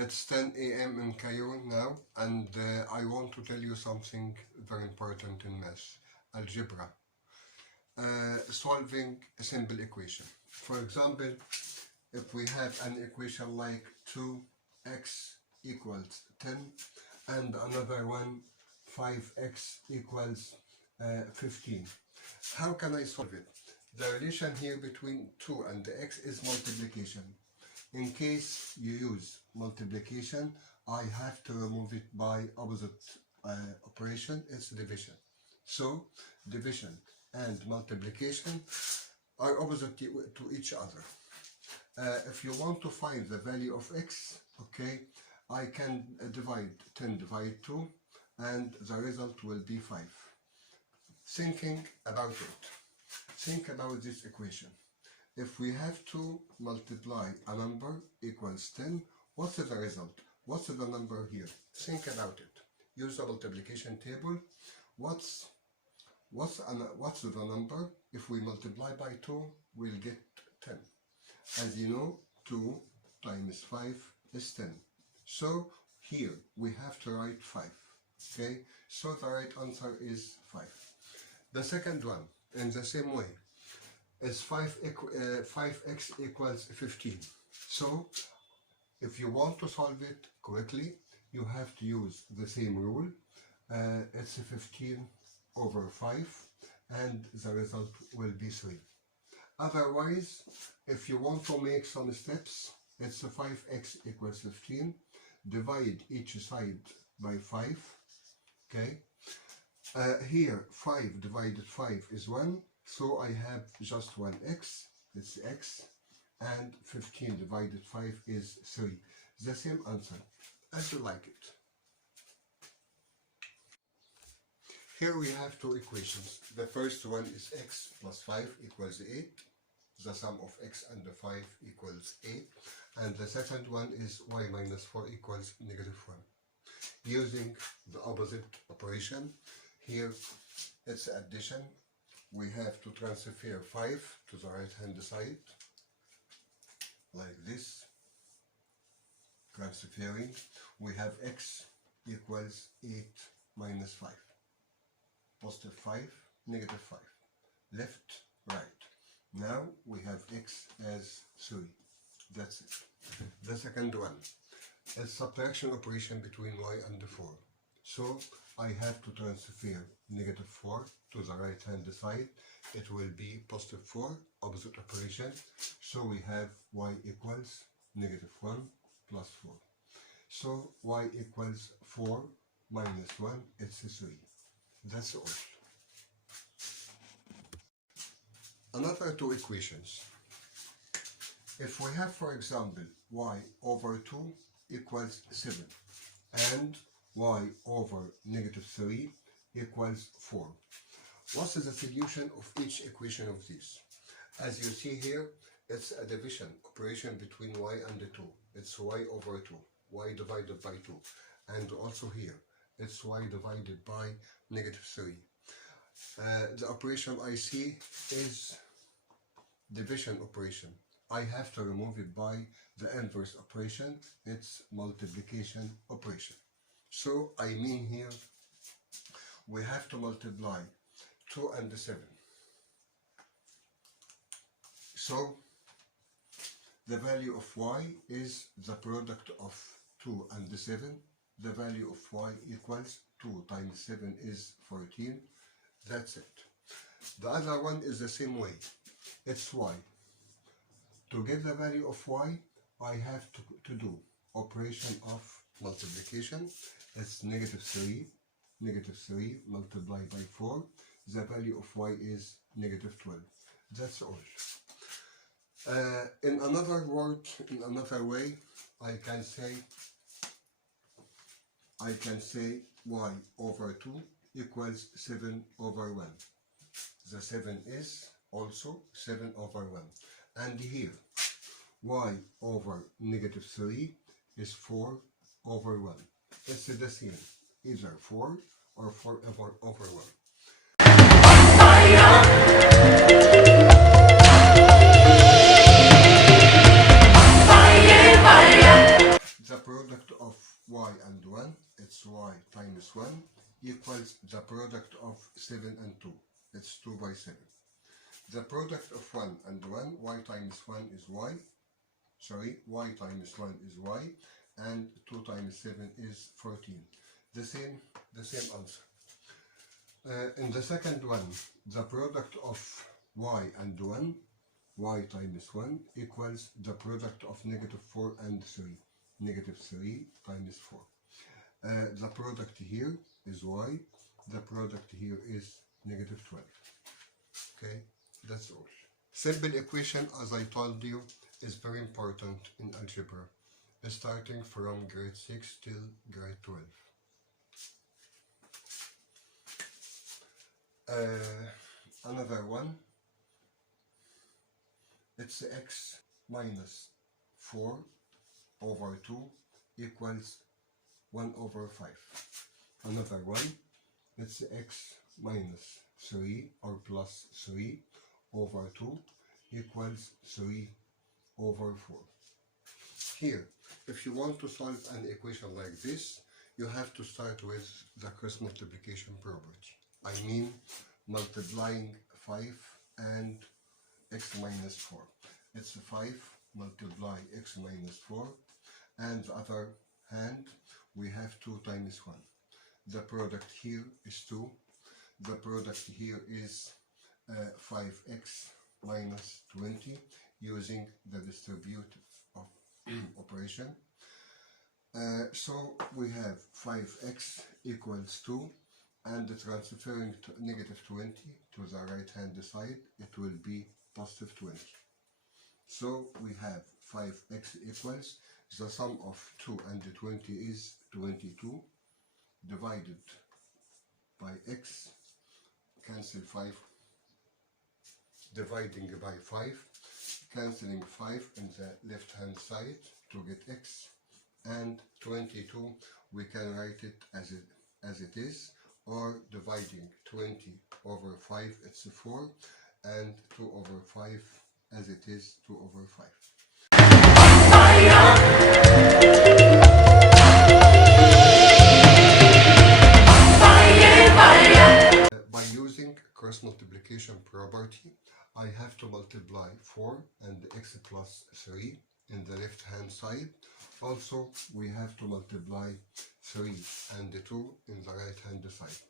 It's 10 a.m. in Cairo now, and I want to tell you something very important in math, algebra. Solving a simple equation. For example, if we have an equation like 2x equals 10 and another one 5x equals 15. How can I solve it? The relation here between 2 and the x is multiplication. In case you use multiplication, I have to remove it by opposite operation, it's division. So division and multiplication are opposite to each other. If you want to find the value of x, okay, I can divide 10 divide 2 and the result will be 5. Thinking about it, think about this equation. If we have to multiply a number equals 10, what's the result? What's the number here? Think about it. Use the multiplication table. What's the number? If we multiply by 2, we'll get 10. As you know, 2 times 5 is 10. So here we have to write 5. Okay, so the right answer is 5. The second one, in the same way, is 5x equals 15. So if you want to solve it correctly, you have to use the same rule. It's 15 over 5 and the result will be 3. Otherwise, if you want to make some steps, it's 5x equals 15. Divide each side by 5. Okay. Here 5 divided 5 is 1. So I have just one x, it's x, and 15 divided 5 is 3. The same answer, as you like it. Here we have two equations. The first one is x plus 5 equals 8. The sum of x and the 5 equals 8. And the second one is y minus 4 equals negative 1. Using the opposite operation, here it's addition. We have to transfer 5 to the right hand side, like this. Transferring, we have x equals 8 minus 5. Positive 5, negative 5. Left, right. Now we have x as 3. That's it. The second one is subtraction operation between y and 4. So I have to transfer negative 4 to the right hand side. It will be positive 4, opposite operation. So we have y equals negative 1 plus 4. So y equals 4 minus 1, it's 3. That's all. Another two equations. If we have, for example, y over 2 equals 7 and y over negative 3 equals 4. What is the solution of each equation of these? As you see here, it's a division operation between y and 2. It's y over 2, y divided by 2. And also here, it's y divided by negative 3. The operation I see is division operation. I have to remove it by the inverse operation. It's multiplication operation. So I mean here, we have to multiply 2 and 7. So the value of y is the product of 2 and 7. The value of y equals 2 times 7 is 14. That's it. The other one is the same way. It's y. To get the value of y, I have to do operation of multiplication. It's negative 3 multiplied by 4. The value of y is negative 12. That's all. In another word, in another way, I can say y over 2 equals 7 over 1. The 7 is also 7 over 1. And here, y over negative 3 is 4 over 1. It's the same, either 4 or 4 over 1. The product times 1 equals the product of 7 and 2. It's 2 by 7. The product of 1 and 1, y times 1 is y. Sorry, y times 1 is y. And 2 times 7 is 14. The same answer. In the second one, the product of y and 1, y times 1 equals the product of negative 4 and 3. Negative 3 times 4. The product here is y. The product here is negative 12. Okay, that's all. Simple equation, as I told you, is very important in algebra, starting from grade 6 till grade 12. Another one, it's x minus 4 over 2 equals 1 over 5. Another one, it's x minus 3 or plus 3 over 2 equals 3 over 4. Here, if you want to solve an equation like this, you have to start with the cross multiplication property. I mean, multiplying 5 and x minus 4. It's 5 multiply x minus 4, and the other hand we have 2 times 1. The product here is 2. The product here is 5x minus 20 using the distributive of operation. So we have 5x equals 2, and transferring to negative 20 to the right hand side, it will be positive 20. So we have 5x equals, the sum of 2 and 20 is 22, divided by x, cancel 5, dividing by 5, cancelling 5 in the left hand side to get x, and 22 we can write it as it is, or dividing 20 over 5, it's 4, and 2 over 5 as it is, 2 over 5. By using cross multiplication property, I have to multiply 4 and x plus 3 in the left hand side. Also, we have to multiply 3 and 2 in the right hand side.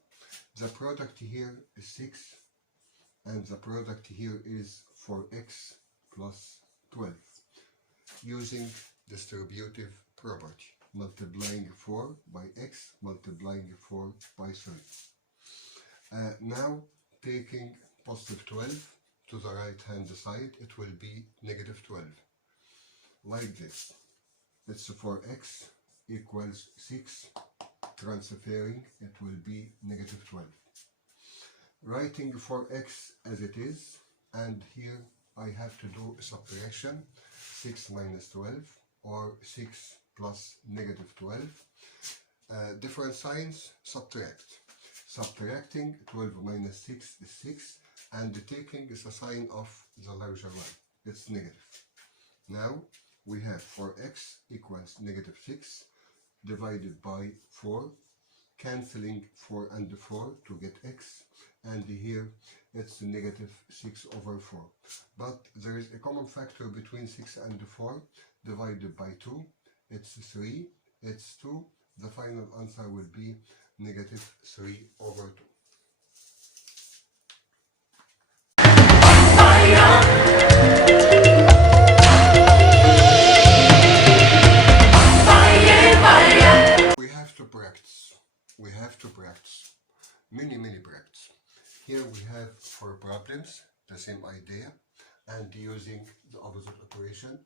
The product here is 6, and the product here is 4x plus 12. Using distributive property, multiplying 4 by x, multiplying 4 by 3. Now, taking positive 12 to the right hand side, it will be negative 12. Like this. It's 4x equals 6. Transferring, it will be negative 12. Writing 4x as it is, and here I have to do a subtraction. 6 minus 12, or 6 plus negative 12. Different signs, subtract. Subtracting 12 minus 6 is 6, and taking is a sign of the larger one. It's negative. Now we have 4x equals negative 6 divided by 4, cancelling 4 and 4 to get x, and here it's negative 6 over 4. But there is a common factor between 6 and 4, divided by 2, it's 3, it's 2. The final answer will be negative 3 over 2. We have to practice. Many practice. Here we have 4 problems, the same idea, and using the opposite operation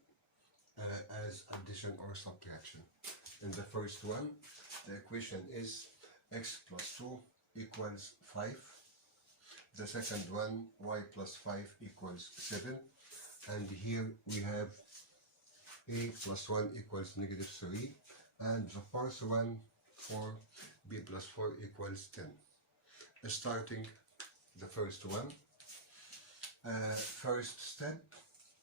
as addition or subtraction. In the first one, the equation is x plus 2 equals 5. The second one, y plus 5 equals 7. And here we have a plus 1 equals negative 3. And the fourth one, 4, b plus 4 equals 10. Starting the first one, first step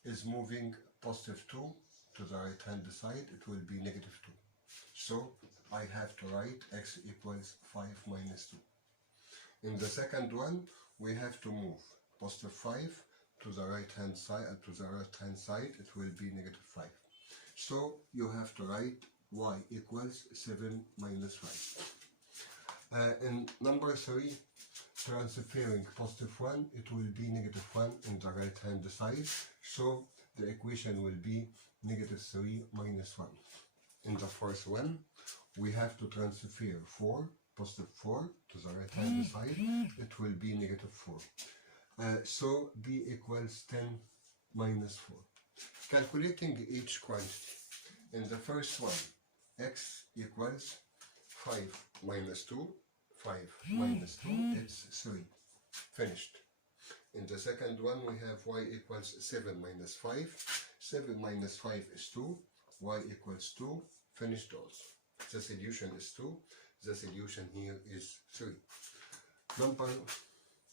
is moving positive 2 to the right hand side, it will be negative 2. So I have to write x equals 5 minus 2. In the second one, we have to move positive 5 to the right hand side, and to the right hand side it will be negative 5. So you have to write y equals 7 minus 5. In number 3, transferring positive 1, it will be negative 1 in the right hand side. So the equation will be negative 3 minus 1. In the first one, we have to transfer 4, positive 4 to the right hand side. It will be negative 4. So b equals 10 minus 4. Calculating each quantity. In the first one, x equals 5 minus 2. 5 minus 2, it's 3. Finished. In the second one, we have y equals 7 minus 5. 7 minus 5 is 2. Y equals 2. Finished also. The solution is 2. The solution here is 3.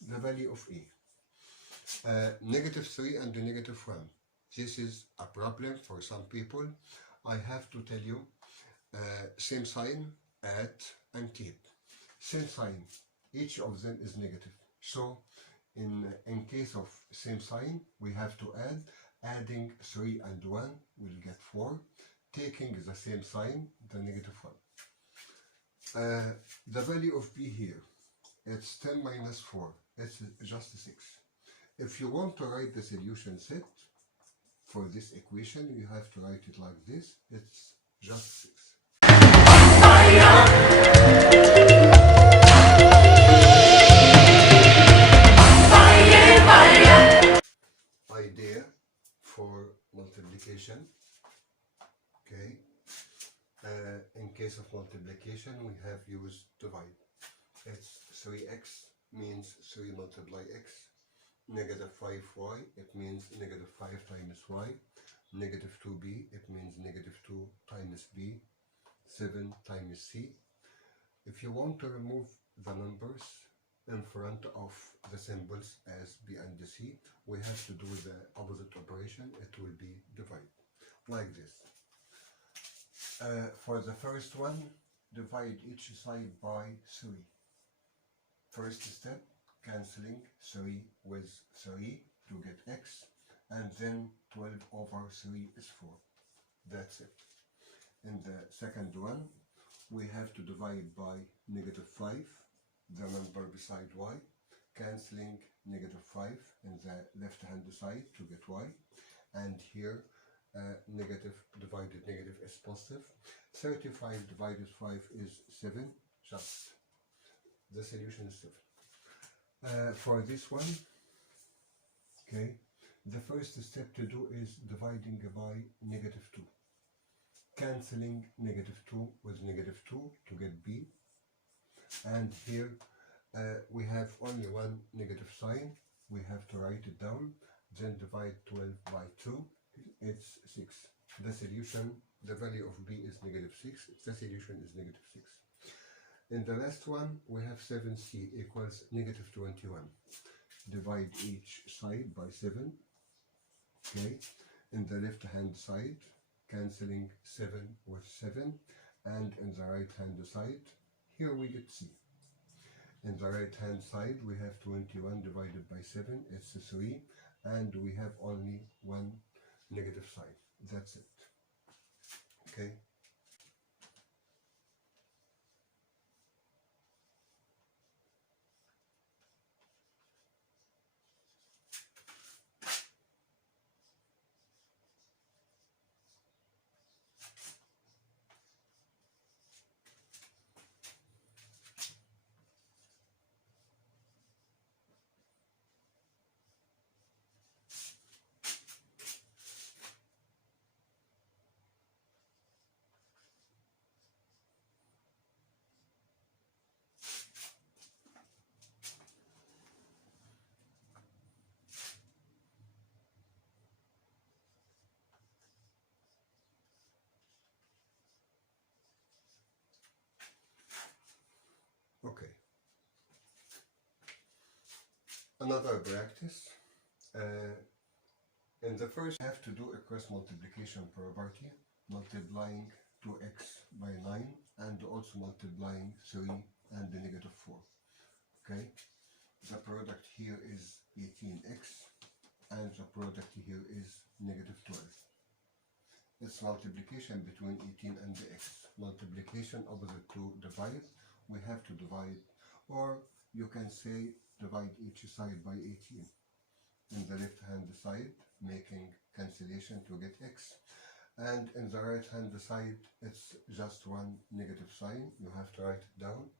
The value of a. Negative 3 and negative 1. This is a problem for some people. I have to tell you, same sign, add and keep. Same sign, each of them is negative. So in case of same sign, we have to add. Adding 3 and 1 will get 4. Taking the same sign, the negative 1. The value of b here, it's 10 minus 4. It's just 6. If you want to write the solution set for this equation, you have to write it like this. It's just 6. Idea for multiplication. Okay. In case of multiplication, we have used divide. It's 3x means 3 multiply x. Negative 5y, it means negative 5 times y. Negative 2b, it means negative 2 times b. 7 times c. If you want to remove the numbers in front of the symbols as b and c, we have to do the opposite operation. It will be divide, like this. For the first one, divide each side by 3. First step, cancelling 3 with 3 to get x, and then 12 over 3 is 4. That's it. In the second one, we have to divide by negative 5, the number beside y, cancelling negative 5 in the left hand side to get y, and here negative divided negative is positive. 35 divided 5 is 7, just. The solution is 7. For this one, okay, the first step to do is dividing by negative 2. Cancelling negative 2 with negative 2 to get b. And here we have only one negative sign. We have to write it down. Then divide 12 by 2. It's 6. The solution, the value of b is negative 6. The solution is negative 6. In the last one, we have 7c equals negative 21. Divide each side by 7. Okay. In the left hand side, cancelling 7 with 7. And in the right hand side, here we get c. In the right hand side, we have 21 divided by 7. It's 3. And we have only one negative sign. That's it. Okay. Okay. Another practice. In the first, you have to do a cross multiplication property, multiplying 2x by 9 and also multiplying 3 and the negative 4. Okay, the product here is 18x and the product here is negative 12. It's multiplication between 18 and the x. Multiplication opposite to divide. We have to divide, or you can say divide each side by 18. In the left hand side, making cancellation to get x. And in the right hand side, it's just one negative sign. You have to write it down.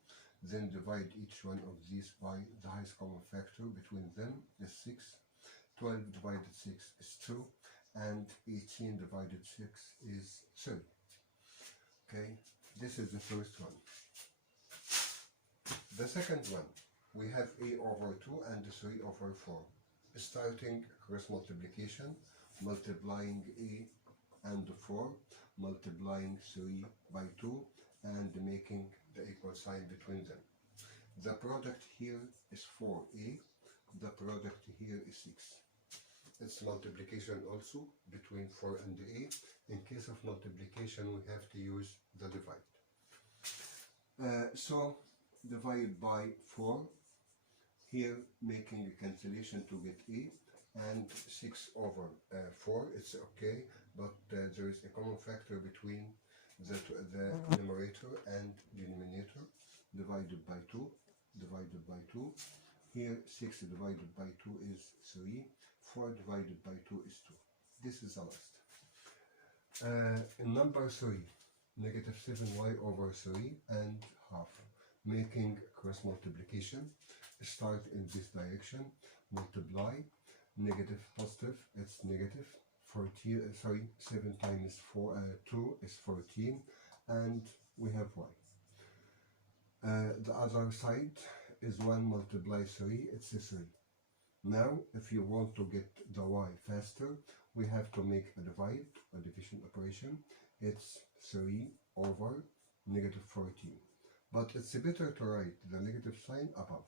Then divide each one of these by the highest common factor between them is 6. 12 divided 6 is 2. And 18 divided 6 is 3. Okay, this is the first one. The second one, we have a over 2 and 3 over 4. Starting cross multiplication, multiplying a and 4, multiplying 3 by 2, and making the equal sign between them. The product here is 4a, the product here is 6. It's multiplication also between 4 and a. In case of multiplication, we have to use the divide. So divide by 4, here making a cancellation to get a, and 6 over 4, it's okay, but there is a common factor between the numerator and denominator. Divided by 2, divided by 2. Here 6 divided by 2 is 3, 4 divided by 2 is 2. This is the last. In number 3, negative 7y over 3 and half. Making cross multiplication. Start in this direction, multiply, negative positive, it's negative, 7 times 2 is 14, and we have y. The other side is 1 multiply 3, it's 3. Now, if you want to get the y faster, we have to make a divide, a division operation. It's 3 over negative 14. But it's better to write the negative sign above.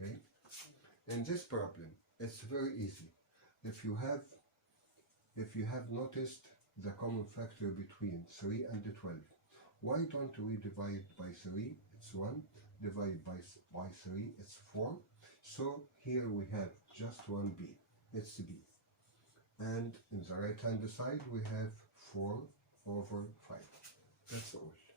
Okay? In this problem, it's very easy. If you have noticed the common factor between 3 and 12, why don't we divide by 3? It's 1. Divide by 3, it's 4. So here we have just one b. It's b. And in the right hand side, we have 4 over 5. That's all.